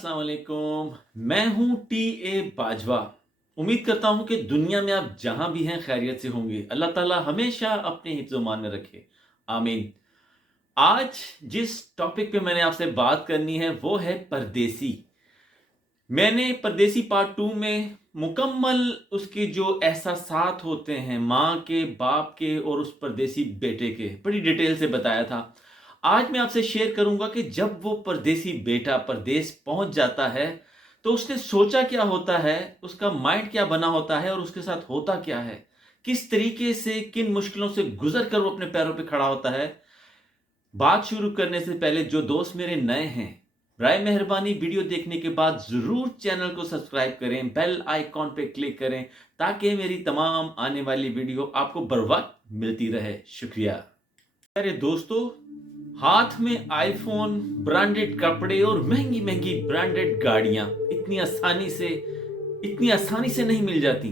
अस्सलाम वालेकुम। मैं हूं टी बाजवा। उम्मीद करता हूं कि दुनिया में आप जहां भी हैं खैरियत से होंगे। अल्लाह ताला हमेशा अपने हिफ्ज़-ओ-मान में रखे, आमीन। आज जिस टॉपिक पे मैंने आपसे बात करनी है वो है परदेसी। मैंने परदेसी पार्ट 2 में मुकम्मल उसके जो एहसासात होते हैं माँ के, बाप के और उस परदेसी बेटे के, बड़ी डिटेल से बताया था। आज मैं आपसे शेयर करूंगा कि जब वो परदेसी बेटा परदेस पहुंच जाता है तो उसने सोचा क्या होता है, उसका माइंड क्या बना होता है और उसके साथ होता क्या है, किस तरीके से किन मुश्किलों से गुजर कर वो अपने पैरों पे खड़ा होता है। बात शुरू करने से पहले जो दोस्त मेरे नए हैं, बराए मेहरबानी वीडियो देखने के बाद जरूर चैनल को सब्सक्राइब करें, बेल आइकॉन पे क्लिक करें ताकि मेरी तमाम आने वाली वीडियो आपको बर वक्त मिलती रहे। शुक्रिया। अरे दोस्तों, हाथ में आईफोन, ब्रांडेड कपड़े और महंगी महंगी ब्रांडेड गाड़ियां इतनी आसानी से नहीं मिल जाती।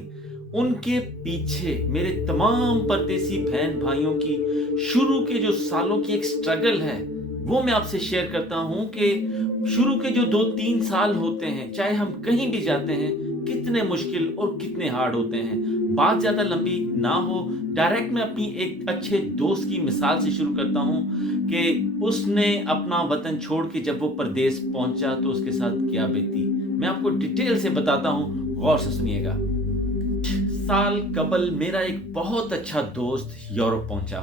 उनके पीछे मेरे तमाम परदेसी बहन भाइयों की शुरू के जो सालों की एक स्ट्रगल है वो मैं आपसे शेयर करता हूं कि शुरू के जो 2-3 साल होते हैं, चाहे हम कहीं भी जाते हैं, कितने मुश्किल और कितने हार्ड होते हैं। बात ज्यादा लंबी ना हो, डायरेक्ट मैं अपनी एक अच्छे दोस्त की मिसाल से शुरू करता हूं कि उसने अपना वतन छोड़ के जब वो परदेश पहुंचा तो उसके साथ क्या बीती। मैं आपको डिटेल से बताता हूं, गौर से सुनिएगा। साल कबल मेरा एक बहुत अच्छा दोस्त यूरोप पहुंचा।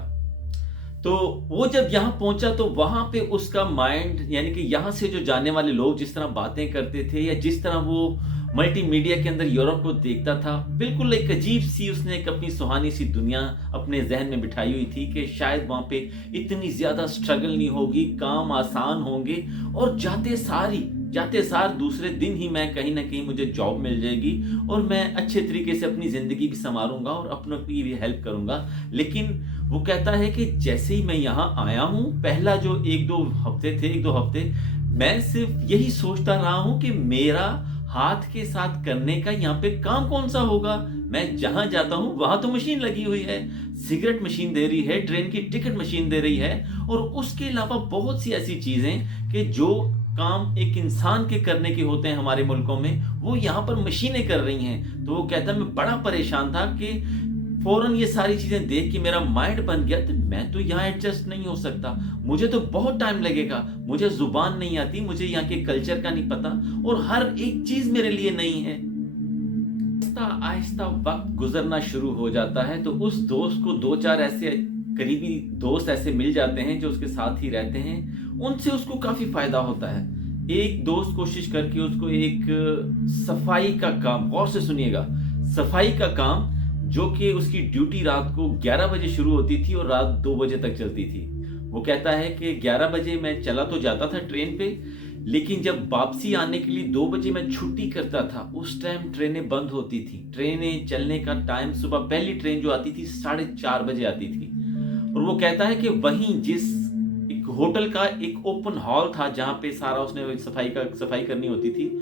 तो वो जब यहाँ पहुंचा तो वहां पे उसका माइंड, यानी कि यहाँ से जो जाने वाले लोग जिस तरह बातें करते थे या जिस तरह वो मल्टीमीडिया के अंदर यूरोप को देखता था, बिल्कुल एक अजीब सी उसने एक अपनी सुहानी सी दुनिया अपने जहन में बिठाई हुई थी कि शायद वहां पे इतनी ज्यादा स्ट्रगल नहीं होगी, काम आसान होंगे और जाते सार दूसरे दिन ही मैं कहीं ना कहीं मुझे जॉब मिल जाएगी और मैं अच्छे तरीके से अपनी जिंदगी भी संवारूंगा और अपनों की भी हेल्प करूंगा। लेकिन वो कहता है कि जैसे ही मैं यहाँ आया हूँ, पहला जो 1-2 हफ्ते मैं सिर्फ यही सोचता रहा हूँ कि मेरा हाथ के साथ करने का यहाँ पे काम कौन सा होगा। मैं जहां जाता हूं वहां तो मशीन लगी हुई है, सिगरेट मशीन दे रही है, ट्रेन की टिकट मशीन दे रही है और उसके अलावा बहुत सी ऐसी चीजें कि जो काम एक इंसान के करने के होते हैं हमारे मुल्कों में, वो यहाँ पर मशीनें कर रही हैं। तो वो कहता है मैं बड़ा परेशान था कि फौरन ये सारी चीजें देख के मेरा माइंड बन गया तो मैं तो यहाँ एडजस्ट नहीं हो सकता, मुझे तो बहुत टाइम लगेगा, मुझे जुबान नहीं आती, मुझे यहाँ के कल्चर का नहीं पता और हर एक चीज मेरे लिए नहीं है। आहिस्ता आहिस्ता वक्त गुजरना शुरू हो जाता है तो उस दोस्त को 2-4 ऐसे करीबी दोस्त ऐसे मिल जाते हैं जो उसके साथ ही रहते हैं, उनसे उसको काफी फायदा होता है। एक दोस्त कोशिश करके उसको एक सफाई का काम, गौर से सुनिएगा, सफाई का काम, जो कि उसकी ड्यूटी रात को 11 बजे शुरू होती थी और रात 2 बजे तक चलती थी। वो कहता है कि 11 बजे मैं चला तो जाता था ट्रेन पे, लेकिन जब वापसी आने के लिए 2 बजे मैं छुट्टी करता था, उस टाइम ट्रेनें बंद होती थी। ट्रेनें चलने का टाइम, सुबह पहली ट्रेन जो आती थी 4:30 बजे आती थी। और वो कहता है कि वहीं जिस एक होटल का एक ओपन हॉल था जहां पे सारा उसने सफाई करनी होती थी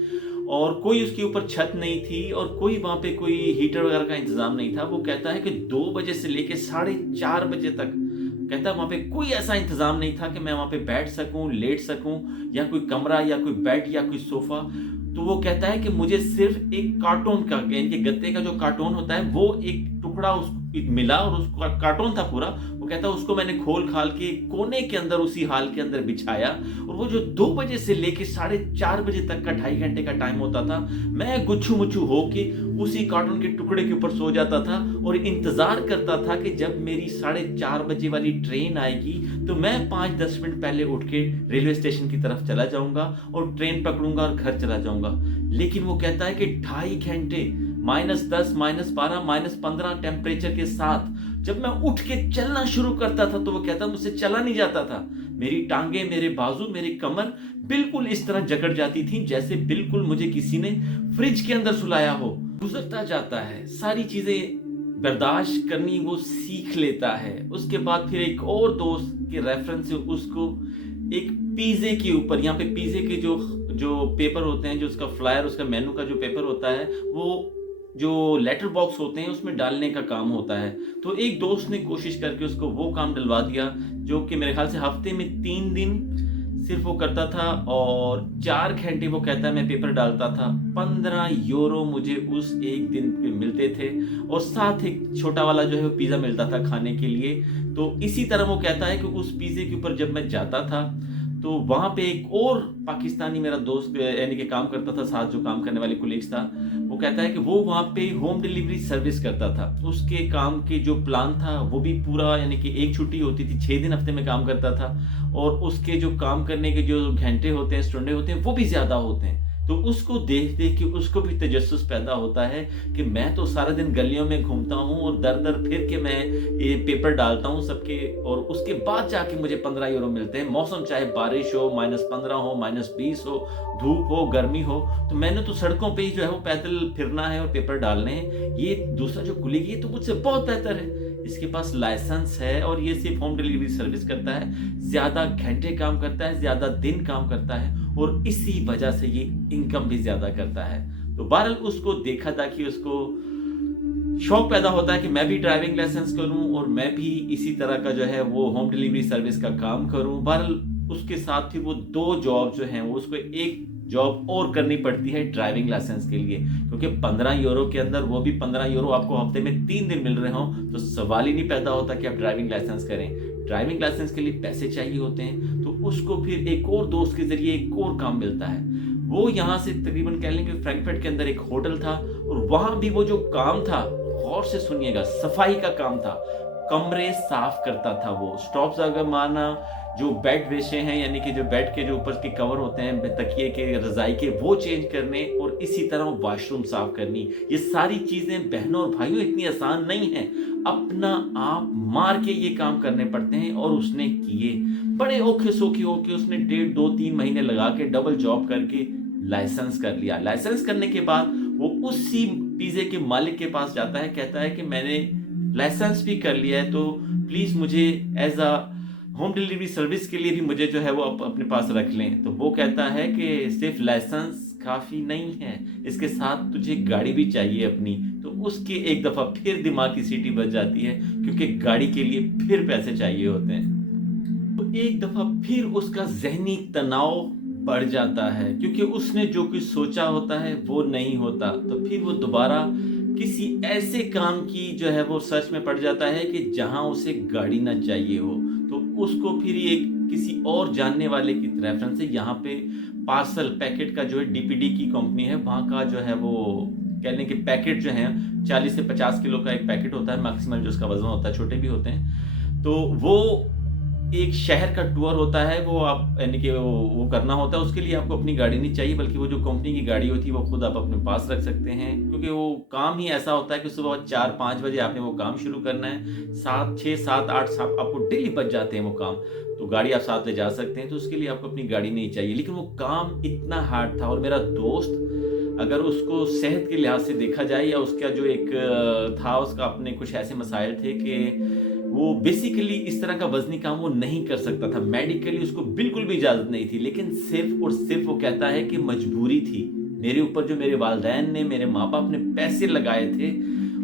और कोई उसके ऊपर छत नहीं थी और कोई वहां पे कोई हीटर वगैरह का इंतजाम नहीं था। वो कहता है कि 2 बजे से लेके 4:30 बजे तक, कहता है वहां पे कोई ऐसा इंतजाम नहीं था कि मैं वहां पे बैठ सकूं, लेट सकूं, या कोई कमरा या कोई बेड या कोई सोफा। तो वो कहता है कि मुझे सिर्फ एक कार्टून का, यानी कि गत्ते का जो कार्टून होता है, वो एक टुकड़ा उसको मिला और उसका कार्टून था पूरा। वो कहता है उसको मैंने खोल खाल के कोने के अंदर उसी हाल के अंदर बिछाया और वो जो 2 बजे से लेके 4:30 बजे तक का 2.5 घंटे का टाइम होता था, मैं गुच्छू मुच्छू होके उसी कार्टून के टुकड़े के ऊपर सो जाता था और इंतजार करता था कि जब मेरी 4:30 बजे वाली ट्रेन आएगी तो मैं 5-10 मिनट पहले उठ के रेलवे स्टेशन की तरफ चला जाऊंगा और ट्रेन पकड़ूंगा और घर चला जाऊंगा। लेकिन वो कहता है कि 2.5 घंटे -10, -12, -15 टेम्परेचर के साथ जब मैं उठ के चलना शुरू करता था तो वो कहता मुझसे चला नहीं जाता था। मेरी टांगे, मेरे बाजू, मेरी कमर बिल्कुल इस तरह जकड़ जाती थी जैसे बिल्कुल मुझे किसी ने फ्रिज के अंदर सुलाया हो। गुजरता जाता है, सारी चीजें बर्दाश्त करनी वो सीख लेता है। उसके बाद फिर एक और दोस्त के रेफरेंस से उसको एक पिज़्ज़े के ऊपर, यहाँ पे पिज़्ज़े के जो पेपर होते हैं, जो उसका फ्लायर, उसका मेनू का जो पेपर होता है, वो जो लेटर बॉक्स होते हैं उसमें डालने का काम होता है। तो एक दोस्त ने कोशिश करके उसको वो काम डलवा दिया, जो कि मेरे ख्याल से हफ्ते में 3 दिन सिर्फ वो करता था और 4 घंटे वो कहता है मैं पेपर डालता था। 15 यूरो मुझे उस एक दिन पे मिलते थे और साथ एक छोटा वाला जो है वो पिज़्ज़ा मिलता था खाने के लिए। तो इसी तरह वो कहता है कि उस पिज़्ज़े के ऊपर जब मैं जाता था तो वहाँ पे एक और पाकिस्तानी मेरा दोस्त यानी कि काम करता था, साथ जो काम करने वाले कोलीग्स था, वो कहता है कि वो वहाँ पे होम डिलीवरी सर्विस करता था। उसके काम के जो प्लान था वो भी पूरा यानी कि एक छुट्टी होती थी, 6 दिन हफ्ते में काम करता था और उसके जो काम करने के जो घंटे होते हैं, स्टुंडे होते हैं, वो भी ज़्यादा होते हैं। तो उसको देख-देख के उसको भी तजस्सुस पैदा होता है कि मैं तो सारा दिन गलियों में घूमता हूँ और दर-दर फिर के मैं ये पेपर डालता हूँ सबके और उसके बाद जाके मुझे 15 यूरो मिलते हैं। मौसम चाहे बारिश हो, -15 हो, -20 हो, धूप हो, गर्मी हो, तो मैंने तो सड़कों पे ही जो है वो पैदल फिरना है और पेपर डालने हैं। ये दूसरा जो कुलीग है ये तो मुझसे बहुत बेहतर है। इसके पास लाइसेंस है और ये सिर्फ होम डिलीवरी सर्विस करता है, ज़्यादा घंटे काम करता है, ज़्यादा दिन काम करता है और इसी वजह से ये इनकम भी ज़्यादा करता है। तो बहरहाल उसको देखा था कि उसको शौक पैदा होता है कि मैं भी ड्राइविंग लाइसेंस करूं और मैं भी इसी तरह का जो है वो होम डिलीवरी सर्विस का काम करूं। बहरहाल उसके साथ ही वो 2 जॉब जो हैं वो उसको एक जॉब और करनी पड़ती है ड्राइविंग लाइसेंस के लिए, क्योंकि 15 यूरो के अंदर वो भी 15 यूरो आपको हफ्ते में 3 दिन मिल रहे हो तो सवाल ही नहीं पैदा होता कि आप ड्राइविंग लाइसेंस करें। ड्राइविंग लाइसेंस के लिए पैसे चाहिए होते हैं तो उसको फिर एक और दोस्त के जरिए एक और काम मिलता है। वो यहाँ से तकरीबन कह लें कि फ्रैंकफर्ट के अंदर एक होटल था और वहाँ भी वो जो काम था, गौर से सुनिएगा, सफाई का काम था। कमरे साफ करता था वो, स्टॉप्स अगर माना, जो बेड वेशे हैं यानी कि जो बेड के जो ऊपर के कवर होते हैं तकिए के, रजाई के, वो चेंज करने और इसी तरह वॉशरूम साफ करनी। ये सारी चीजें बहनों और भाइयों इतनी आसान नहीं है, अपना आप मार के ये काम करने पड़ते हैं और उसने किए। बड़े औखे सौखे होके उसने 1.5-2-3 महीने लगा के डबल जॉब करके लाइसेंस कर लिया। लाइसेंस करने के बाद वो उसी पिज़्ज़े के मालिक के पास जाता है, कहता है कि मैंने लाइसेंस भी कर लिया है तो प्लीज मुझे as a home delivery service के लिए भी मुझे जो है वो अपने पास रख लें। तो वो कहता है कि सिर्फ लाइसेंस काफ़ी नहीं है, इसके साथ तुझे गाड़ी भी चाहिए अपनी। तो उसके एक दफ़ा फिर दिमाग की सीटी बज जाती है क्योंकि गाड़ी के लिए फिर पैसे चाहिए होते हैं। तो एक दफ़ा फिर उसका ज़हनी तनाव बढ़ जाता है क्योंकि उसने जो कुछ सोचा होता है वो नहीं होता। तो फिर वो दोबारा किसी ऐसे काम की जो है वो सर्च में पड़ जाता है कि जहाँ उसे गाड़ी ना चाहिए हो। तो उसको फिर ये किसी और जानने वाले की रेफरेंस से यहाँ पे पार्सल पैकेट का जो है डीपीडी की कंपनी है, वहाँ का जो है वो कह लें कि पैकेट जो है 40 से 50 किलो का एक पैकेट होता है मैक्सिमम जो उसका वजन होता है, छोटे भी होते हैं। तो वो एक शहर का टूर होता है, वो आप यानी कि वो करना होता है। उसके लिए आपको अपनी गाड़ी नहीं चाहिए बल्कि वो जो कंपनी की गाड़ी होती है वो खुद आप अपने पास रख सकते हैं, क्योंकि वो काम ही ऐसा होता है कि सुबह 4-5 बजे आपने वो काम शुरू करना है, 7-6-7-8 आपको डेली बच जाते हैं वो काम। तो गाड़ी आप साथ ले जा सकते हैं, तो उसके लिए आपको अपनी गाड़ी नहीं चाहिए। लेकिन वो काम इतना हार्ड था और मेरा दोस्त, अगर उसको सेहत के लिहाज से देखा जाए या उसका जो एक था, उसका अपने कुछ ऐसे मसाइल थे कि वो बेसिकली इस तरह का वजनी काम वो नहीं कर सकता था, मेडिकली उसको बिल्कुल भी इजाज़त नहीं थी। लेकिन सिर्फ और सिर्फ वो कहता है कि मजबूरी थी, मेरे ऊपर जो मेरे वालिदैन ने, मेरे माँ बाप ने पैसे लगाए थे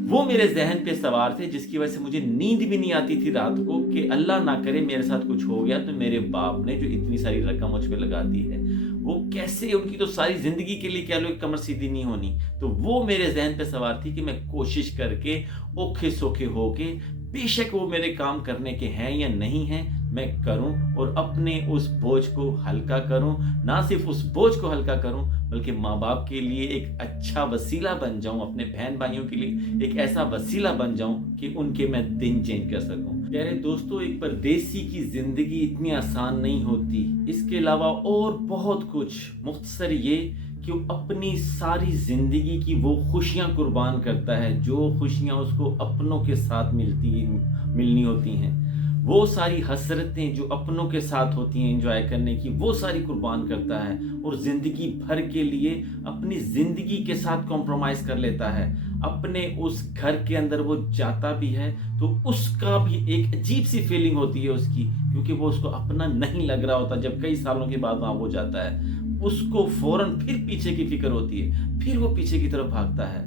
वो मेरे जहन पे सवार थे, जिसकी वजह से मुझे नींद भी नहीं आती थी रात को कि अल्लाह ना करे मेरे साथ कुछ हो गया तो मेरे बाप ने जो इतनी सारी रकम मुझ पे लगा दी है वो कैसे, उनकी तो सारी जिंदगी के लिए कह लो कमर सीधी नहीं होनी। तो वो मेरे जहन पे सवार थी कि मैं कोशिश करके औखे सौखे होके, बेशक वो मेरे काम करने के हैं या नहीं हैं, मैं करूं और अपने उस बोझ को हल्का करूं। ना सिर्फ उस बोझ को हल्का करूं बल्कि माँ बाप के लिए एक अच्छा वसीला बन जाऊं, अपने बहन भाइयों के लिए एक ऐसा वसीला बन जाऊं कि उनके मैं दिन चेंज कर सकूं। प्यारे दोस्तों, एक परदेसी की जिंदगी इतनी आसान नहीं होती। इसके अलावा और बहुत कुछ, मुख्तसर ये कि वो अपनी सारी जिंदगी की वो खुशियां कुर्बान करता है जो खुशियां उसको अपनों के साथ मिलनी होती हैं। वो सारी हसरतें जो अपनों के साथ होती हैं एंजॉय करने की, वो सारी कुर्बान करता है और जिंदगी भर के लिए अपनी जिंदगी के साथ कॉम्प्रोमाइज कर लेता है। अपने उस घर के अंदर वो जाता भी है तो उसका भी एक अजीब सी फीलिंग होती है उसकी, क्योंकि वो उसको अपना नहीं लग रहा होता। जब कई सालों के बाद वहां वो जाता है उसको फौरन फिर पीछे की फिक्र होती है, फिर वो पीछे की तरफ भागता है।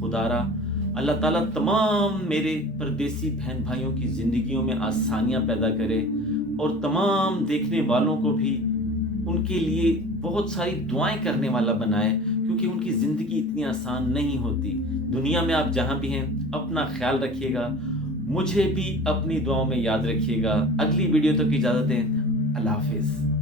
खुदारा अल्लाह ताला तमाम मेरे परदेसी बहन भाइयों की ज़िंदगियों में आसानियां पैदा करे और तमाम देखने वालों को भी ان کے لیے بہت ساری دعائیں کرنے والا بنائے، کیونکہ ان کی زندگی اتنی آسان نہیں ہوتی۔ دنیا میں آپ جہاں بھی ہیں اپنا خیال رکھیے گا، مجھے بھی اپنی دعاؤں میں یاد رکھیے گا۔ اگلی ویڈیو تک اجازت دیں، اللہ حافظ۔